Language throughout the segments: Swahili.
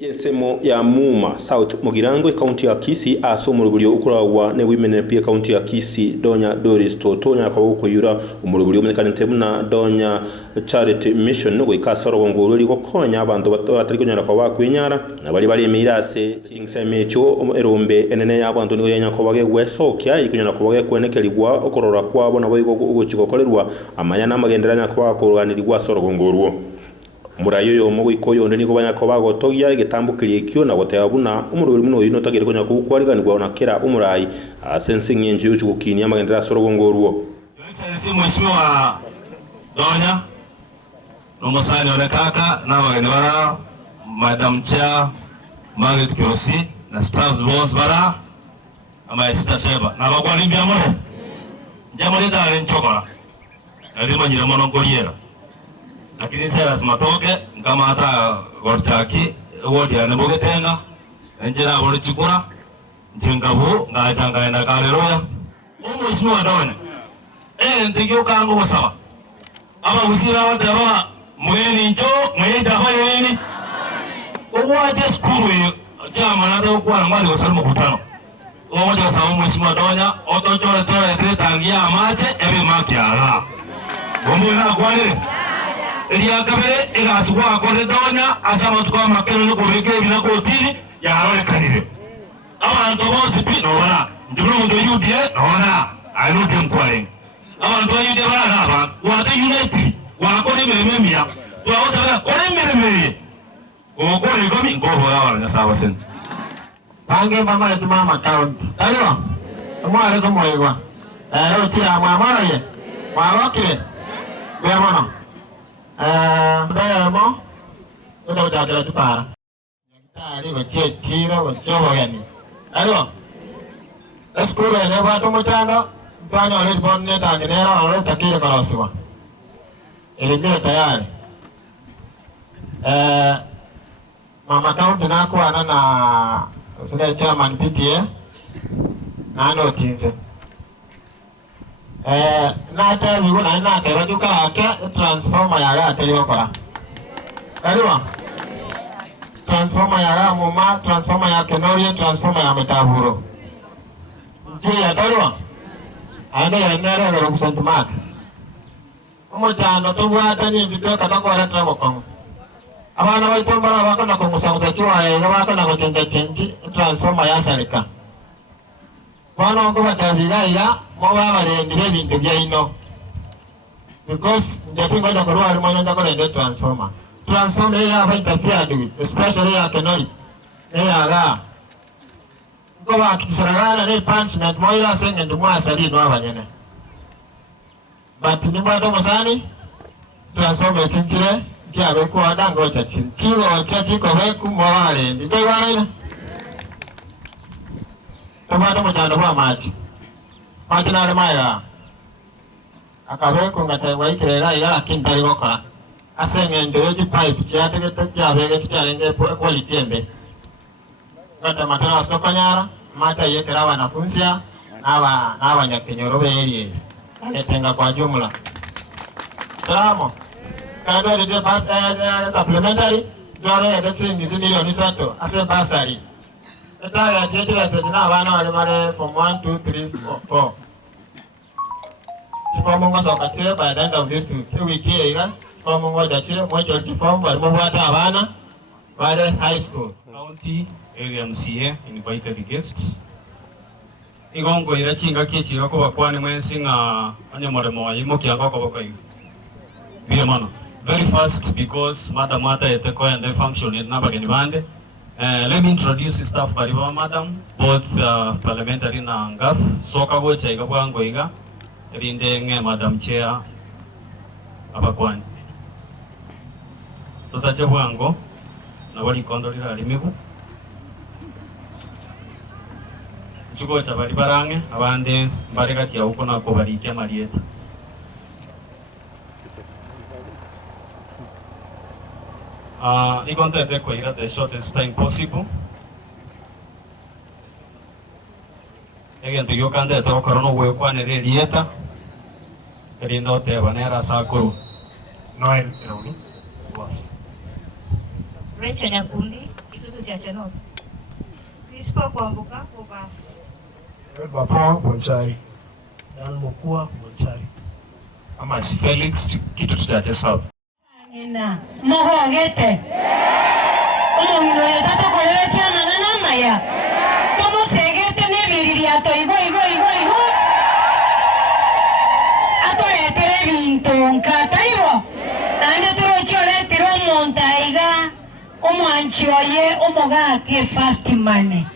Yesemo ya Muma South Mugirango county ya Kisii asomurubulyo ukuragwa ne women pia county ya Kisii Donya Doris Tonya kwa kuyura umurubulyo umenekana ntebuna Donya Charity Mission no gwikasoro ngo ruri gokonya abantu batari kunyara kwa bakwinyara bari emirase kingisemecho erombe enene y'abantu nigo yenya ko bage gwesokya ikunyara ko bage kwenekerirwa okorora kwabo nabo ugochikokorerwa amanya namagenderanya kwa kuruganirwa soro ngorwo murayo yo mugo ikoyo ndeni ko banyako bagotogia igitambukirie kyo na gotebuna umururi muno yino tagire konya kukwariganirwa na kera umurai sensing yenje uchukinia amagendera soro ngorwo Excellency Mheshimiwa Donya Nomosani onekaka na wageni bara Madam Chair Margaret Kisii na staffs boss bara ama Sister Sheba na bagwali byamore jamore dale nchokora alima nyira mono ngoliera lakini sasa lazima toke kama hata gorchaki wodi ya nebogetenga njera bori chukura njengabu ngajanga enda kaleroya Mheshimiwa Donya ndigyo kango wasaba aba usira wadaba mweni ncho mweja hoyeni owaje skuru chama nado kwa ngwali wasalmu kutano owaje wasamu Mheshimiwa Donya otojore tore tangia amache ebe makyala bomwe na kwale Elia kabere egaswa akore Donya asaba tukwa makero no kubeke bina kotiri ya role kanire abantu bose pino bana ndibro ndo yudie nona ayude mkwale abantu yudie bana aba wate unity wakore mememia tuawose bana kore mememia okore gomi ngobo yawa na sawa sen pange mama yetu mama county alio amare ko moywa tira mama ye marokire bemana bemo ndo dadala tupara nyakitari bachetiro bachobo gani alio eskule ne bato mutano mpanya wale bonne tangenera wale takire karosiwa elibia tayari mama county nako ana na sile chairman PTA nano tinze na tabi kuna ina kero duka ake transformer ya ga tele bakora kariwa transformer ya ga muma transformer ya kenori transformer ya metaburo je ya kariwa ana ya nere ro kusant mark omo chano to bwata ni video katako ara tramo kongo abana baitombara bakona kongusangusa chiwaye bakona gochenga chenji transformer ya salika bana ngo batabiraira mo babarendire ibintu bya ino because ndapinga ndo kwa ari mwana ndakora ndo transformer ya ba interfered with especially ya kenori ya ra ngo bakisaragana ne punishment mo ira senge ndo mwasali no abanyene but ni mwana musani transformer chinjire jabe ko adango chachiro chachiko beku morale ndito wana tomato mujano kwa machi na maya akabeko ngata waikirera yala kintari gokora asenge ndoji pipe chate gete jabe gete quality embe ngata matana stokanyara mata yekera wanafunzia na nyakenyoro beri atenga kwa jumla salamo kando de pass supplementary dware de singizi milioni 3 ase basari etara jeje sejina abana wale mare from 1 2 3 4 form ngo sokatire by the end of this week here form ngo jachire mo choti form bali mo bata abana wale high school county area MCA invited guests igongo ira chinga kichiro ko bakwani mwensinga anyamore mo yimo kyanga ko bakai biyamana very fast because madam mata eteko and function in nabageni bande. Let me introduce staff bariba madam both parliamentary na ngaf soka gocha igabwango iga rinde nge madam chair abakwani tutache bwango na bali kondolira limiku chugocha bari barange abande barega kya uko nako bari kya marieta I content to go the shortest time possible. Again, the Yokanda to Corona will one radiator. They not have an era circle. Noel Roni was Rachel Nyakundi, it was ya channel. Principal kuambuka kubasi. Papa Bonchari. Dan Mokua Bonchari. Ama si Felix kitu tutaje south. Nina moho gete. Omo ngiro ya tata kolecha manana maya. Tomo segete ne biriria to igo. Ato etere bintonka taibo. Nane toro chole tiro montaiga. Omo anchioye omo ga ke fast money.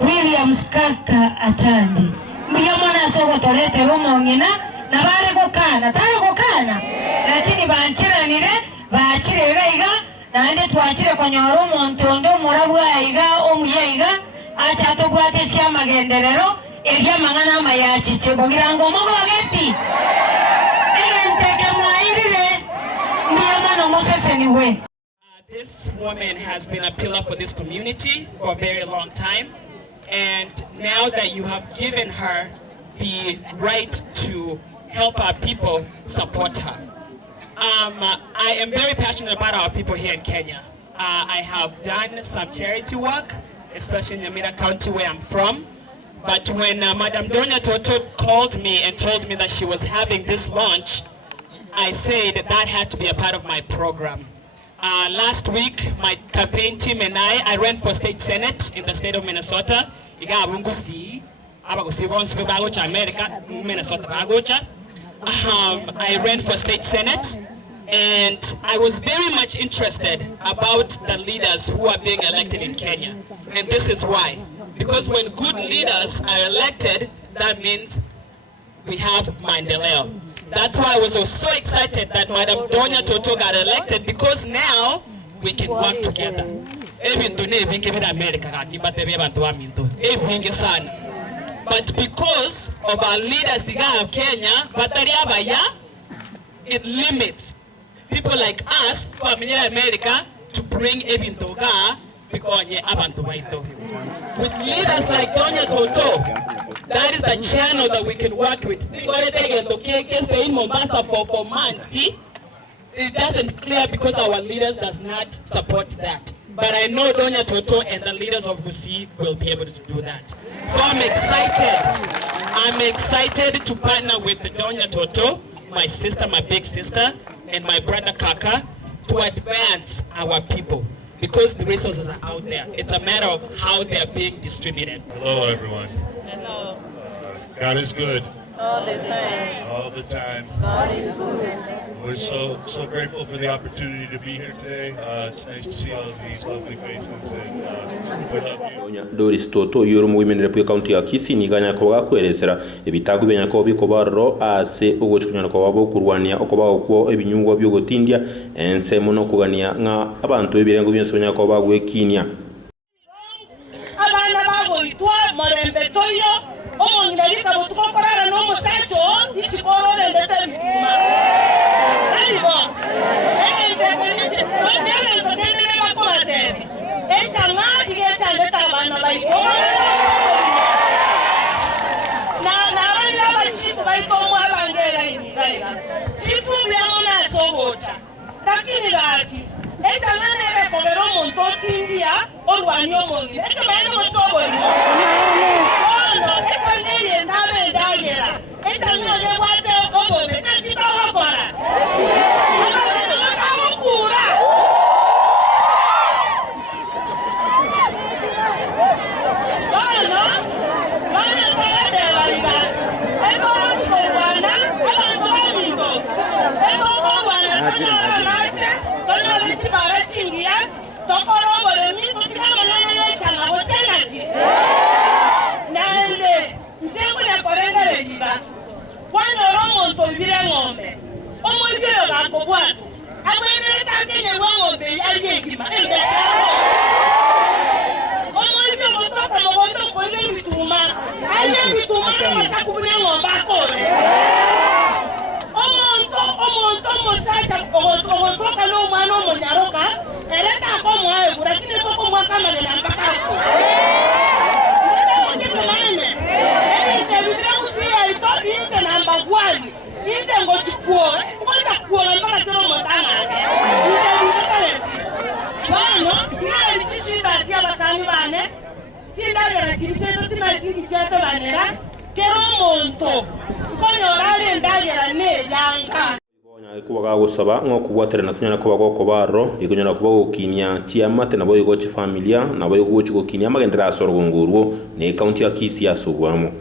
William Skaka atandi. Mbiya mwana sogo tolete romo ngina na bale gokana. Lakini banchiranire bachirega nande twachire konyoro montondo morabwa iga omuyeiga acha to bwate sia magenderero egia mangana mayachiche bogirango mogogeti egenteke mwairire mbiya mwana mosese niwe. This woman has been a pillar for this community for a very long time, and now that you have given her the right to help our people, support her. I am very passionate about our people here in Kenya. I have done some charity work, especially in Nyamira County where I'm from. But when Madam Donya Toto called me and told me that she was having this launch, I said that had to be a part of my program. Last week, my campaign team and I ran for state senate in the state of Minnesota. I ran for state senate, and I was very much interested about the leaders who are being elected in Kenya. And this is why. Because when good leaders are elected, that means we have maendeleo. That's why I was so excited that Madam Donya Toto got elected, because now we can work together. But because of our leaders in Kenya, it limits people like us from America to bring Ebintoga because with leaders like Donya Toto, that is the channel that we can work with. Stay in Mombasa for months. See? It doesn't clear because our leaders does not support that. But I know Donya Toto and the leaders of Kisii will be able to do that. So I'm excited. I'm excited to partner with Donya Toto, my sister, my big sister, and my brother Kaka, to advance our people. Because the resources are out there. It's a matter of how they're being distributed. Hello, everyone. Hello. God is good. All the time. All the time. God is good. We're so grateful for the opportunity to be here today. It's nice to see all of these lovely faces, and we love you. Donya Doris Toto yoro muwimenera pwe county ya Kisii niganya ko gakwerezera ebitagu benya ko bikobarro ase ugochukunyana ko wabo kurwania okoba okwo ebinyungwa byo gotindia ense muno kugania nga abantu ebirengo byonsonya ko bagwekinia abana bagoitwa morembe toyo omongirika butukokorana no musacho isikorore ndete bituma alibo ndete ndete ndete bakoate etanga igeta ndeta abana bayikoma na abana bachifu bayikoma abangera imigaira chifu byamona sobota lakini baki etanga nere kogero monto tindia olwanyo mongi ekamana mosoboli ono etanga yendabe ndagera etanga yewate obobe nakita hokora okura ono tete baiga eko chikorwana abantu bamito eko korwana kana mache kana lichibara chingia tokoro bole mito kama nane changa bosenaki nane ntembo ya korenga lediga kwando romo ntoibira ngombe omwibiro bako bwatu amwenere takene ngombe yali ngima embesako omwibiro motoka mobondo koile bituma ale bituma masakubunya ngombe akore omonto mosacha omontoka no mwana omonyaroka eleta ko mwae kurakine ko mwaka magena mpaka ko ndio mane televizia usia ito inse namba gwali inse ngochikuo ngocha kuo mpaka kero motanga ndio kale bano Chindagera chiricheto timaikiki cheto banera kero monto konyorale ndagera ne yanga kubaga gusaba ngo kubwaterana kunyana kuba goko baro ikunyana kuba gukinya tiamate nabo yigoche familia nabo yigoche gukinya magendera asorongurwo ne county ya Kisii asubwamo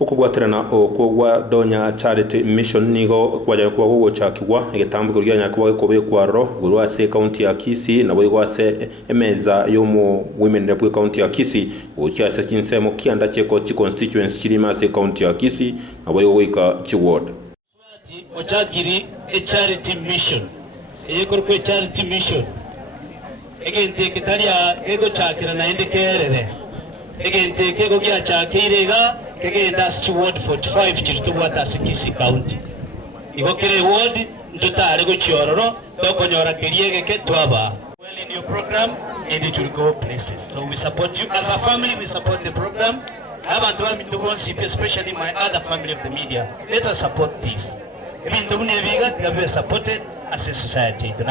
ukubwaterana okwa Donya Charity Mission nigo kwaja kuba gugochakirwa igitambuko ryanya kuba kobekwaro gurwase county ya Kisii nabo yigwase emeza yo mu women rep county ya Kisii ucyase kinsemo kianda cheko chi constituency chirima se county ya Kisii nabo yigoika chi ward ochakiri a charity mission eyekorwe charity mission egente kitalia ego chakira na endekerere egente kego gya chakirega egenda ward 45 chitubwata Kisii county igokere ward ndotare go chiororo dokonyora keriege ketwaba well in your program and it will go places, so we support you as a family. We support the program. Especially my other family of the media, let us support this. Supported as a society.